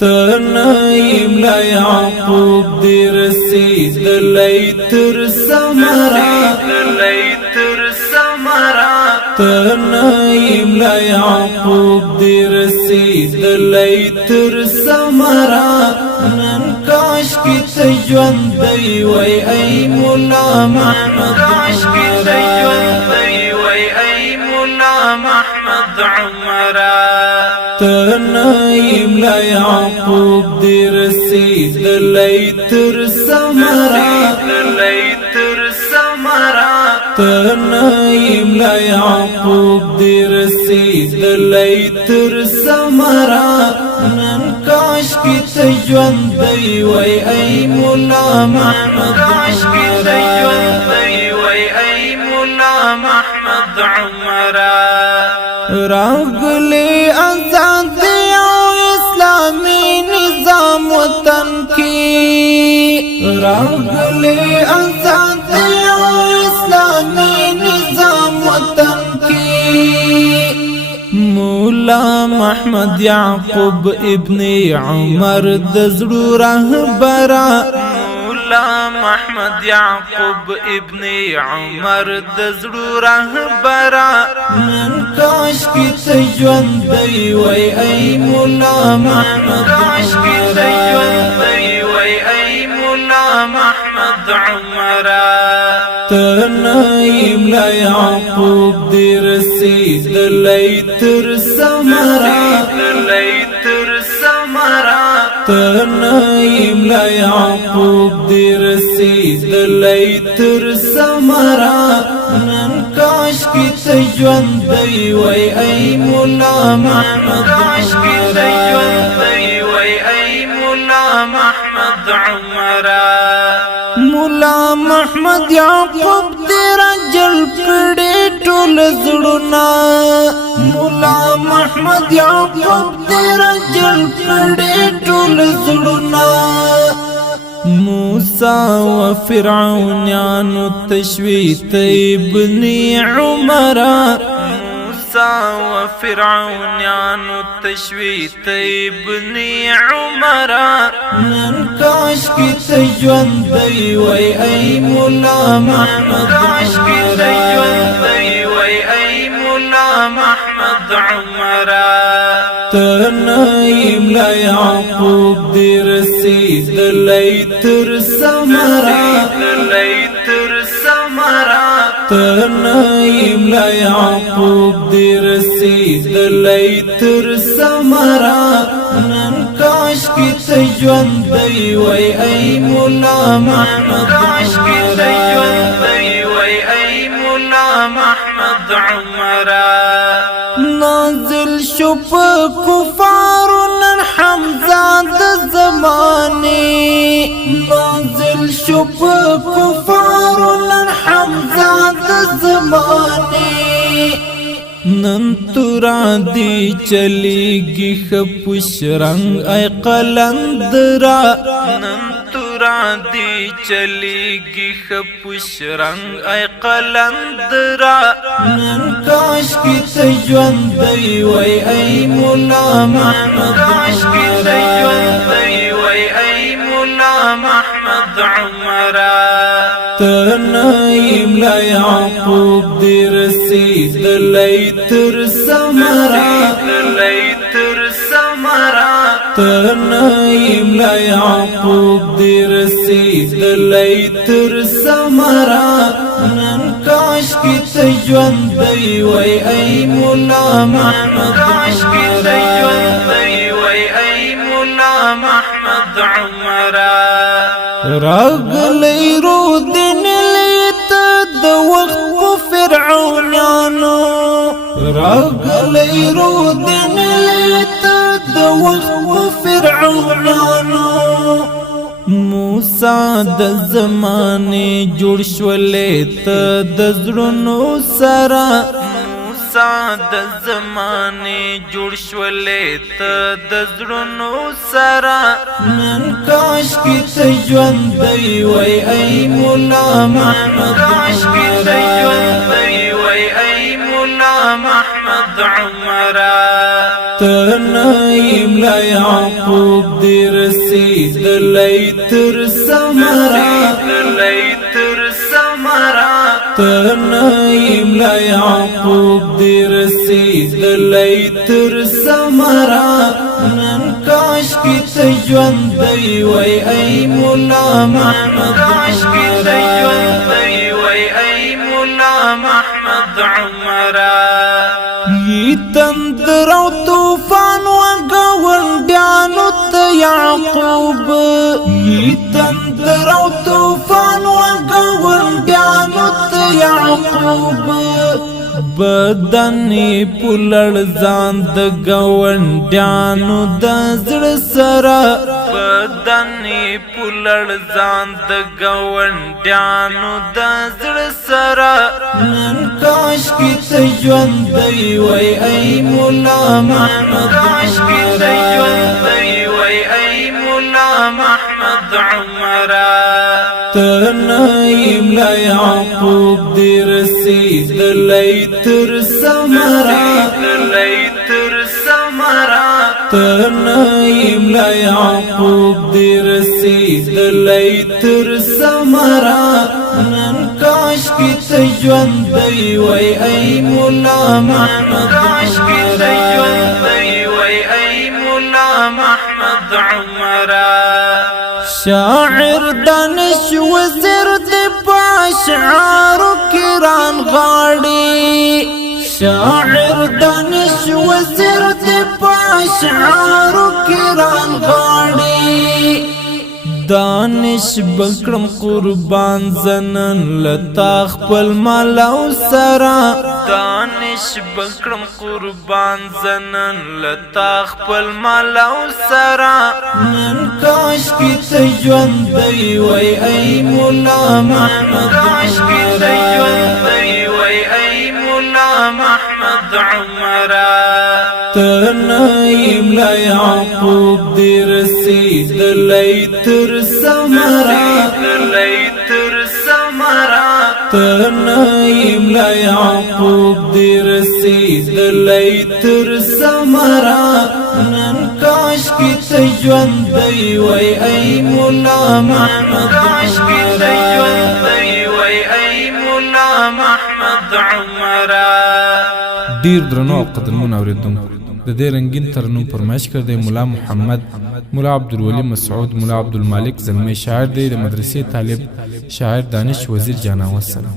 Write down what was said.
تنایم لا یعقوب دی رسیدلی تر سمرا تنایم لا یعقوب دی رسیدلی تر سمرا نن کاش کی تجوند دی وی ای مولا محمد عمرا تنایم لا یعقوب دی رسیدلی تر سمرا تنایم لا یعقوب دی رسیدلی تر سمرا نن کاش کی تجوند دی وی ای مولا محمد عمرا راغلی آزاد او اسلامی نظام وطن کی راغلی آزاد او اسلامی نظام وطن کی مولا محمد یعقوب ابن عمر دزړو رهبرا محمد یعقوب ابن عمر دزړو رهبرا نن کاش کی تجوند دی وی ای مولا محمد عمرا تنایم لا یعقوب دی رسیدلی تر سمرا تنایم لا یعقوب دی رسیدلی تر سمرا نن کاش کی تجوند دی وی ای مولا محمد عمرا مولا محمد یعقوب تیرا جل کړي ټول زړونه مولا محمد یعقوب تیرا جل کړي ټول زړونه موسی و فرعونانو تشویت ابن عمرا و فرعونانو تشویت ابن عمرا نن کاش کی تجوند دی وی ای مولا محمد عمرا تنایم لا یعقوب دی رسیدلی تر سمرا تنایم لا یعقوب دی رسیدلی تر سمرا نن کاش کی تجوند دی وی ای مولا محمد عمرا نازل شو په کفارو نن حمزه د زمانه نازل شو په کفارو نن حمزه د زمانه نن تورا دی چلیږي خپوش رنگ ای قلندرا نن تورا دی چلیږي خپوش رنگ ای قلندرا نن کاش کی تجوند دی وی ای مولا محمد عمرا تنایم لا یعقوب دی رسیدلی تر سمرا تنایم لا یعقوب دی رسیدلی تر سمرا نن کاش کی تجوند دی وی ای مولا محمد عمرا راغلی رو دین لیت د وخت په فرعونانو راغلی رو دین لیت د وخت په فرعونانو موسی د زمانه جوړ شولې ته د زړونو سره د زمانه جوړ شولې ته د زړونو سره نن کاش کی تجوند دی وی ای مولا محمد عمرا تنایم لا یعقوب دی رسیدلی تر سمرا تنایم لا یعقوب دی رسیدلی تر سمرا نن کاش کی تجوندی وی ای مولا محمد عمرا ی تندر او طوفان و گاونډیانو ته یعقوب ی تندر او طوفان و گاونډیانو ته یعقوب بدنی پلړ ځان د گاونډیانو د زړه سره بدنی پلړ ځان د گاونډیانو د زړه سره نن کاش کی ته ژوندی وی ای مولا محمد عمرا تنایم لا یعقوب دی رسیدلی تر سمرا تنایم لا یعقوب دی رسیدلی تر سمرا نن کاش کی ته ژوندی وی ای مولا محمد عمرا شاعر دانش وزیر دی پاشعارو کران غاڑی شاعر دانش وزیر دی پاشعارو کران غاڑی دانش بکرم قربان زنن لتا خپل مالاو سرا دانش بکرم قربان زنن لتا خپل مالاو سرا نن کاش کی ته ژوندی وی ای مولا محمد عمرا تنایم لا یعقوب دی رسیدلی تر سمرا تنایم لا یعقوب دی رسیدلی تر سمرا نن کاش کی ته ژوندی وی ای مولا محمد عمرا ډیر درنو او قدرمن اوریدونکو د دې رنگین ترنم فرمایش کړی مولا محمد مولا عبدالولی مسعود مولا عبدالمالک زلمی شاعر دی د مدرسې طالب شاعر دانش وزیر جانا والسلام